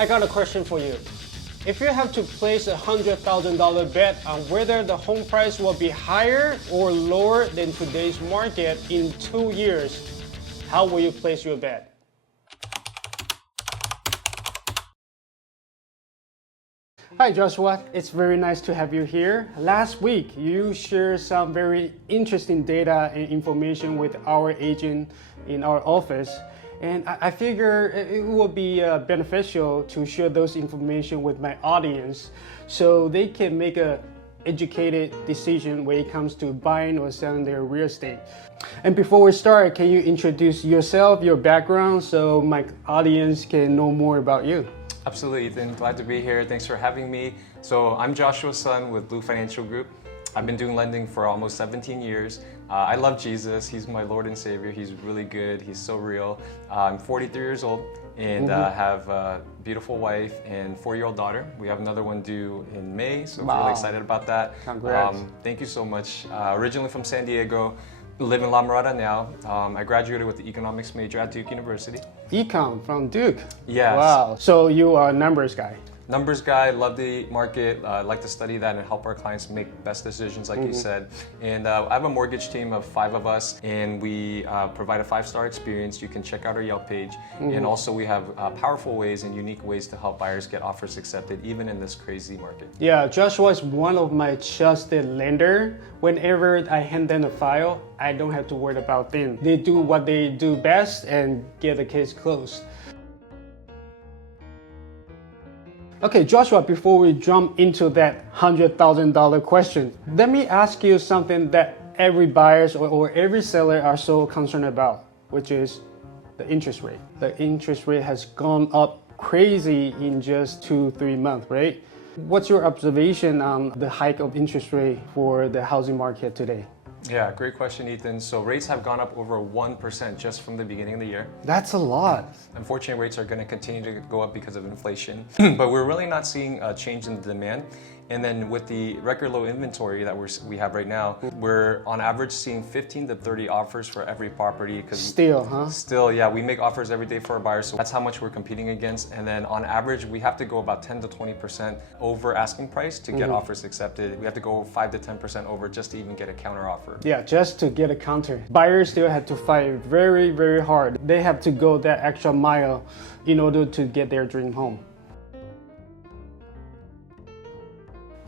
I got a question for you. If you have to place a $100,000 bet on whether the home price will be higher or lower than today's market in 2 years, how will you place your bet? Hi Joshua, it's very nice to have you here. Last week, you shared some very interesting data and information with our agent in our office. And I figure it would be beneficial to share those information with my audience so they can make a educated decision when it comes to buying or selling their real estate. And before we start, can you introduce yourself, your background, so my audience can know more about you? Absolutely, Ethan. Glad to be here. Thanks for having me. So I'm Joshua's son with Blue Financial Group. I've been doing lending for almost 17 years. I love Jesus. He's my Lord and Savior. He's really good. He's so real. I'm 43 years old and have a beautiful wife and 4-year-old daughter. We have another one due in May, so I'm really excited about that. Congrats. Thank you so much. Originally from San Diego, live in La Mirada now. I graduated with the economics major at Duke University. Econ from Duke? Yes. Wow. So you are a numbers guy? Numbers guy, love the market, like to study that and help our clients make best decisions like you said. And I have a mortgage team of 5 of us and we provide a 5-star experience. You can check out our Yelp page. And also we have powerful ways and unique ways to help buyers get offers accepted even in this crazy market. Yeah, Joshua is one of my trusted lender. Whenever I hand them a file, I don't have to worry about them. They do what they do best and get the case closed. Okay, Joshua, before we jump into that $100,000 question, let me ask you something that every buyer or every seller are so concerned about, which is the interest rate. The interest rate has gone up crazy in just 2-3 months, right? What's your observation on the hike of interest rate for the housing market today? Yeah, great question, Ethan. So rates have gone up over 1% just from the beginning of the year. That's a lot. Unfortunately, rates are going to continue to go up because of inflation, but we're really not seeing a change in the demand. And then with the record low inventory that we have right now, we're on average seeing 15 to 30 offers for every property. Still, huh? Still, yeah, we make offers every day for our buyers, so that's how much we're competing against. And then on average, we have to go about 10 to 20% over asking price to get offers accepted. We have to go 5 to 10% over just to even get a counter offer. Yeah, just to get a counter. Buyers still have to fight very, very hard. They have to go that extra mile in order to get their dream home.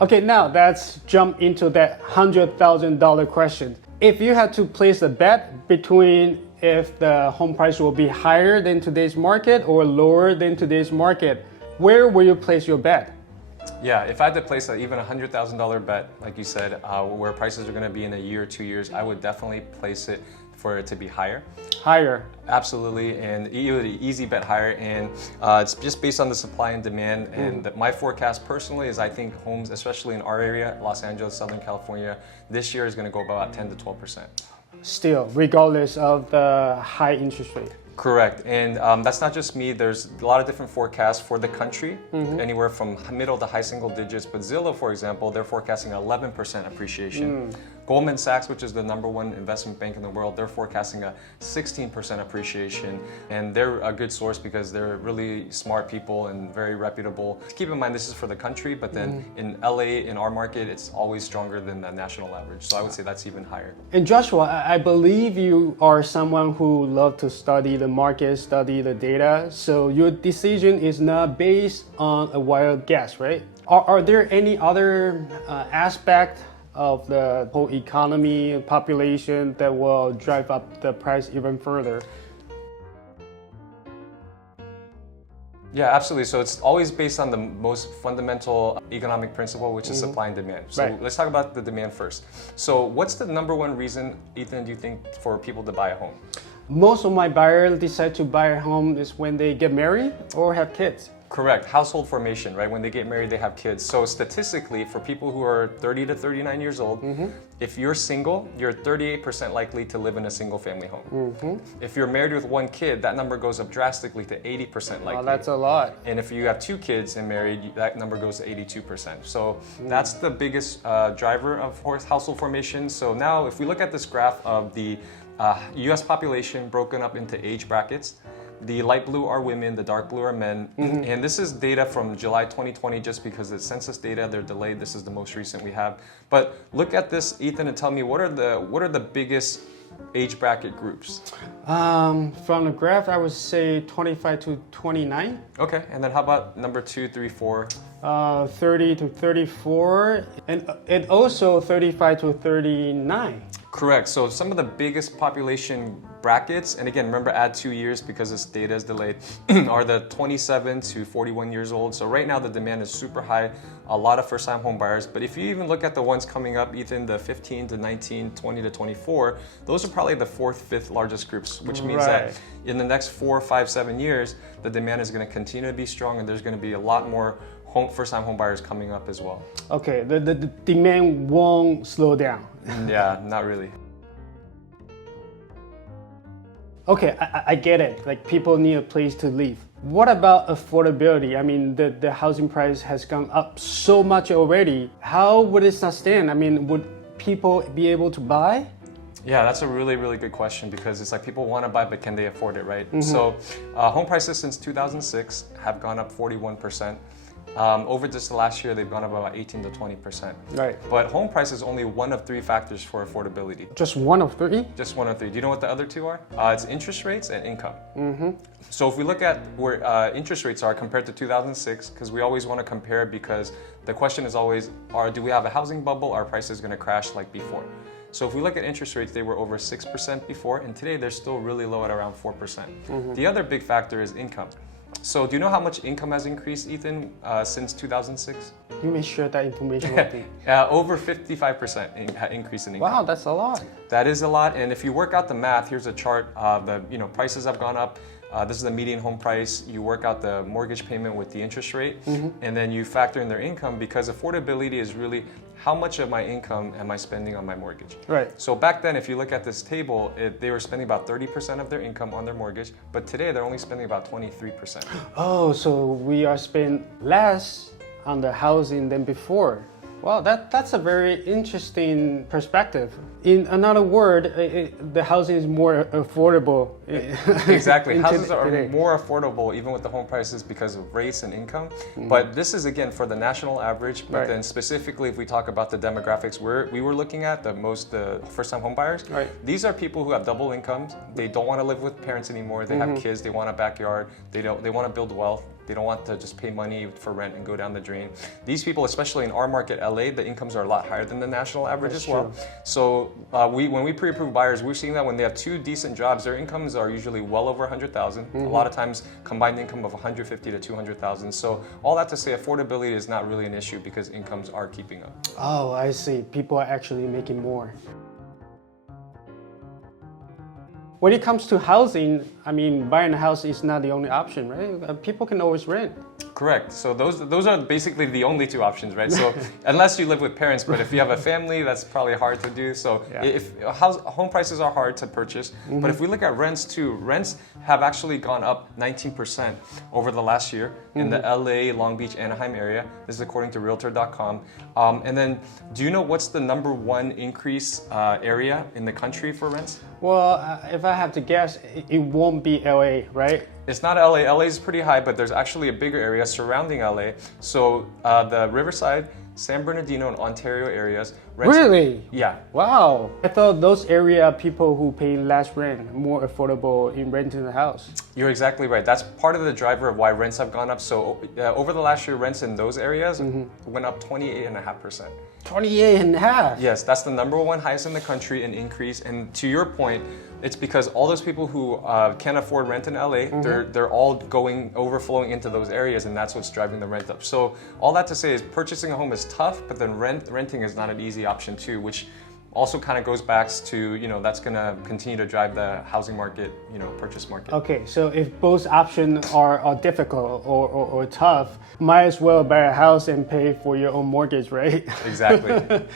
Okay, now let's jump into that $100,000 question. If you had to place a bet between if the home price will be higher than today's market or lower than today's market, where will you place your bet? Yeah, if I had to place even a $100,000 bet, like you said, where prices are going to be in a year or 2 years, I would definitely place it for it to be higher. Higher. Absolutely, and easy bet higher, and it's just based on the supply and demand. And my forecast personally is I think homes, especially in our area, Los Angeles, Southern California, this year is going to go about 10 to 12%. Still, regardless of the high interest rate. Correct, and that's not just me. There's a lot of different forecasts for the country, anywhere from middle to high single digits. But Zillow, for example, they're forecasting 11% appreciation. Goldman Sachs, which is the #1 investment bank in the world, they're forecasting a 16% appreciation. And they're a good source because they're really smart people and very reputable. Keep in mind, this is for the country, but then in LA, in our market, it's always stronger than the national average. So I would say that's even higher. And Joshua, I believe you are someone who loves to study the market, study the data. So your decision is not based on a wild guess, right? Are there any other aspect of the whole economy and population that will drive up the price even further? Yeah, absolutely. So it's always based on the most fundamental economic principle, which is supply and demand. So let's talk about the demand first. So what's the #1 reason, Ethan, do you think for people to buy a home? Most of my buyers decide to buy a home is when they get married or have kids. Correct. Household formation, right? When they get married, they have kids. So statistically, for people who are 30 to 39 years old, if you're single, you're 38% likely to live in a single family home. If you're married with 1 kid, that number goes up drastically to 80% likely. Wow, that's a lot. And if you have 2 kids and married, that number goes to 82%. So that's the biggest driver of household formation. So now if we look at this graph of the US population broken up into age brackets, The light blue are women, the dark blue are men. And this is data from July 2020, just because the census data, they're delayed. This is the most recent we have. But look at this, Ethan, and tell me, what are the biggest age bracket groups? From the graph, I would say 25 to 29. Okay, and then how about number 2, 3, 4? 30 to 34, and also 35 to 39. Correct. So some of the biggest population brackets, and again, remember add 2 years because this data is delayed, are the 27 to 41 years old. So right now the demand is super high, a lot of first-time home buyers. But if you even look at the ones coming up, Ethan, the 15 to 19, 20 to 24, those are probably the 4th, 5th largest groups, which means that in the next 4, 5, 7 years, the demand is going to continue to be strong, and there's going to be a lot more first-time home buyers coming up as well. Okay, the demand won't slow down. Yeah, not really. Okay, I get it. Like, people need a place to live. What about affordability? I mean, the housing price has gone up so much already. How would it sustain? I mean, would people be able to buy? Yeah, that's a really, really good question, because it's like people want to buy, but can they afford it, right? So home prices since 2006 have gone up 41%. Over just the last year, they've gone up about 18 to 20%. Right. But home price is only one of 3 factors for affordability. Just one of 3? Just one of 3. Do you know what the other 2 are? It's interest rates and income. So if we look at where interest rates are compared to 2006, because we always want to compare, because the question is always, do we have a housing bubble? Are prices going to crash like before? So if we look at interest rates, they were over 6% before, and today they're still really low at around 4%. The other big factor is income. So do you know how much income has increased, Ethan, since 2006? You may share that information with me. Over 55% increase in income. Wow, that's a lot. That is a lot, and if you work out the math, here's a chart. Prices have gone up. This is the median home price. You work out the mortgage payment with the interest rate, and then you factor in their income, because affordability is really how much of my income am I spending on my mortgage. Right. So back then, if you look at this table, they were spending about 30% of their income on their mortgage, but today they're only spending about 23%. Oh, so we are spending less on the housing than before. Wow, that's a very interesting perspective. In another word, the housing is more affordable. Exactly. Houses are more affordable even with the home prices because of rates and income. But this is, again, for the national average. But then specifically, if we talk about the demographics we were looking at, the first-time home buyers, these are people who have double incomes. They don't want to live with parents anymore. They have kids. They want a backyard. They want to build wealth. They don't want to just pay money for rent and go down the drain. These people, especially in our market, LA, the incomes are a lot higher than the national average as well. So when we pre-approve buyers, we're seeing that when they have 2 decent jobs, their incomes are usually well over 100,000. A lot of times combined income of 150 to 200,000. So all that to say, affordability is not really an issue because incomes are keeping up. Oh, I see. People are actually making more. When it comes to housing, I mean, buying a house is not the only option, right? People can always rent. Correct. So those are basically the only 2 options, right? So unless you live with parents, but if you have a family, that's probably hard to do. So if home prices are hard to purchase, but if we look at rents too, rents have actually gone up 19% over the last year in the LA, Long Beach, Anaheim area. This is according to Realtor.com. And then, do you know what's the #1 increase area in the country for rents? Well, if I have to guess, it won't be LA, right? It's not LA. LA is pretty high, but there's actually a bigger area surrounding LA. So the Riverside, San Bernardino, and Ontario areas. Really? Yeah. Wow. I thought those area are people who pay less rent, more affordable in renting a house. You're exactly right. That's part of the driver of why rents have gone up. So over the last year, rents in those areas went up 28.5%. 28.5? Yes, that's the #1 highest in the country in increase. And to your point, it's because all those people who can't afford rent in LA, they're all overflowing into those areas, and that's what's driving the rent up. So all that to say is purchasing a home is tough, but then renting is not an easy option too, which also kind of goes back to, that's going to continue to drive the housing market, purchase market. Okay, so if both options are difficult or tough, might as well buy a house and pay for your own mortgage, right? Exactly.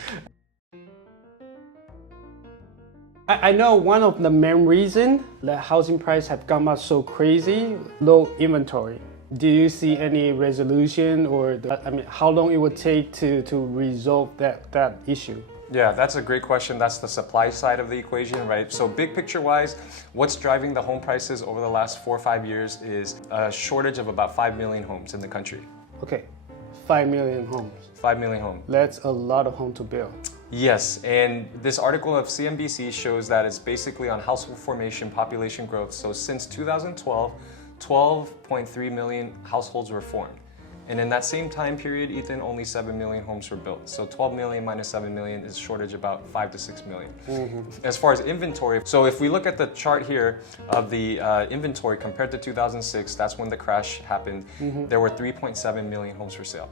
I know one of the main reasons the housing price have gone up so crazy, low inventory. Do you see any resolution, or how long it would take to resolve that issue? Yeah, that's a great question. That's the supply side of the equation, right? So big picture wise, what's driving the home prices over the last 4 or 5 years is a shortage of about 5 million homes in the country. Okay, 5 million homes. 5 million homes. That's a lot of home to build. Yes, and this article of CNBC shows that it's basically on household formation, population growth. So since 2012, 12.3 million households were formed. And in that same time period, Ethan, only 7 million homes were built. So 12 million minus 7 million is shortage about 5 to 6 million. As far as inventory, so if we look at the chart here of the inventory compared to 2006, that's when the crash happened, there were 3.7 million homes for sale.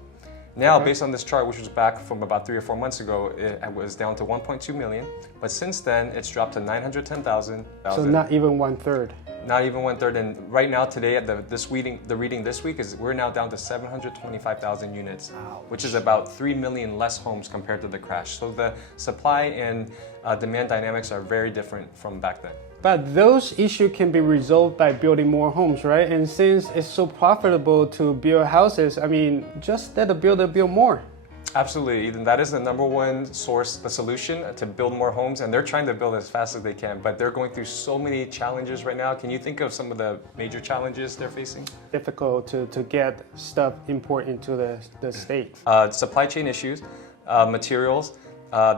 Now, based on this chart, which was back from about 3 or 4 months ago, it was down to 1.2 million. But since then, it's dropped to 910,000. So not even 1/3. Not even 1/3. And right now, today, at the reading this week is we're now down to 725,000 units, which is about 3 million less homes compared to the crash. So the supply and demand dynamics are very different from back then. But those issues can be resolved by building more homes, right? And since it's so profitable to build houses, I mean, just let the builder build more. Absolutely, Ethan. That is the number one source, the solution to build more homes. And they're trying to build as fast as they can, but they're going through so many challenges right now. Can you think of some of the major challenges they're facing? Difficult to get stuff imported into the state. Supply chain issues, materials.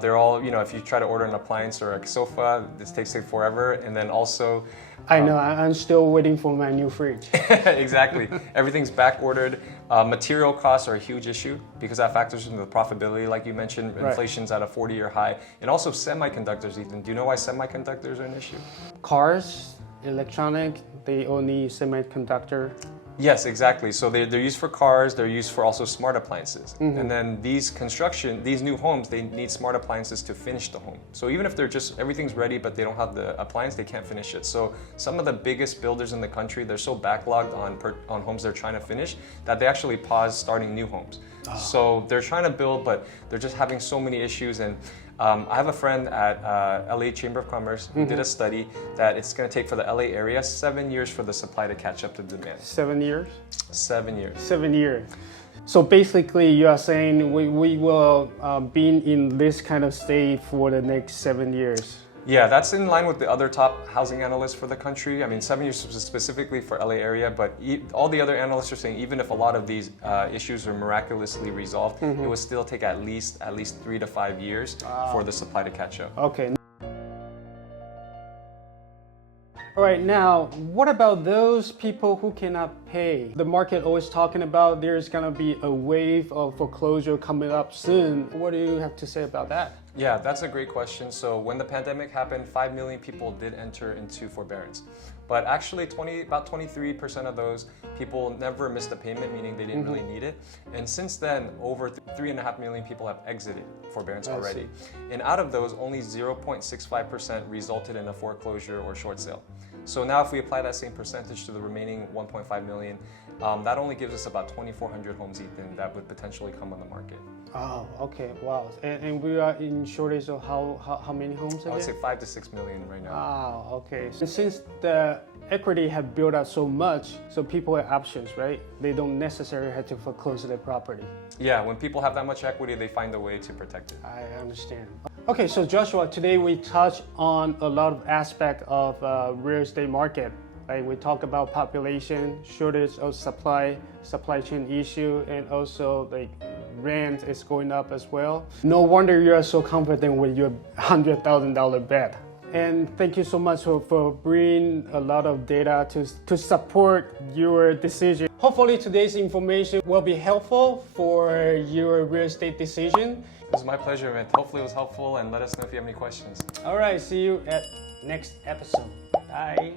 They're all, if you try to order an appliance or a sofa, this takes forever. And then also... I know, I'm still waiting for my new fridge. Exactly. Everything's back ordered. Material costs are a huge issue because that factors into the profitability. Like you mentioned, inflation's at a 40-year high. And also semiconductors, Ethan. Do you know why semiconductors are an issue? Cars, electronic, they all need semiconductor. Yes, exactly. So they're used for cars, they're used for also smart appliances. And then these new homes, they need smart appliances to finish the home. So even if everything's ready, but they don't have the appliance, they can't finish it. So some of the biggest builders in the country, they're so backlogged on homes they're trying to finish that they actually pause starting new homes. So they're trying to build, but they're just having so many issues. And I have a friend at LA Chamber of Commerce who did a study that it's going to take for the LA area 7 years for the supply to catch up to demand. 7 years? 7 years. 7 years. So basically you are saying we will be in this kind of state for the next 7 years. Yeah, that's in line with the other top housing analysts for the country. I mean, 7 years specifically for LA area, but all the other analysts are saying even if a lot of these issues are miraculously resolved, it would still take at least 3 to 5 years for the supply to catch up. Okay. All right, now, what about those people who cannot pay? The market always talking about there's gonna be a wave of foreclosure coming up soon. What do you have to say about that? Yeah, that's a great question. So when the pandemic happened, 5 million people did enter into forbearance. But actually about 23% of those people never missed a payment, meaning they didn't really need it. And since then, over 3.5 million people have exited forbearance already. And out of those, only 0.65% resulted in a foreclosure or short sale. So now if we apply that same percentage to the remaining 1.5 million, that only gives us about 2,400 homes, Ethan, that would potentially come on the market. Oh, okay, wow. And we are in shortage of how many homes again? I would say 5 to 6 million right now. Wow, okay. And since the equity have built up so much, so people have options, right? They don't necessarily have to foreclose their property. Yeah, when people have that much equity, they find a way to protect it. I understand. Okay, so Joshua, today we touch on a lot of aspects of real estate market. Right? We talk about population, shortage of supply chain issue, and also like rent is going up as well. No wonder you are so confident with your $100,000 bet. And thank you so much for bringing a lot of data to support your decision. Hopefully today's information will be helpful for your real estate decision. It was my pleasure, man. Hopefully it was helpful, and let us know if you have any questions. All right, see you at next episode. Bye.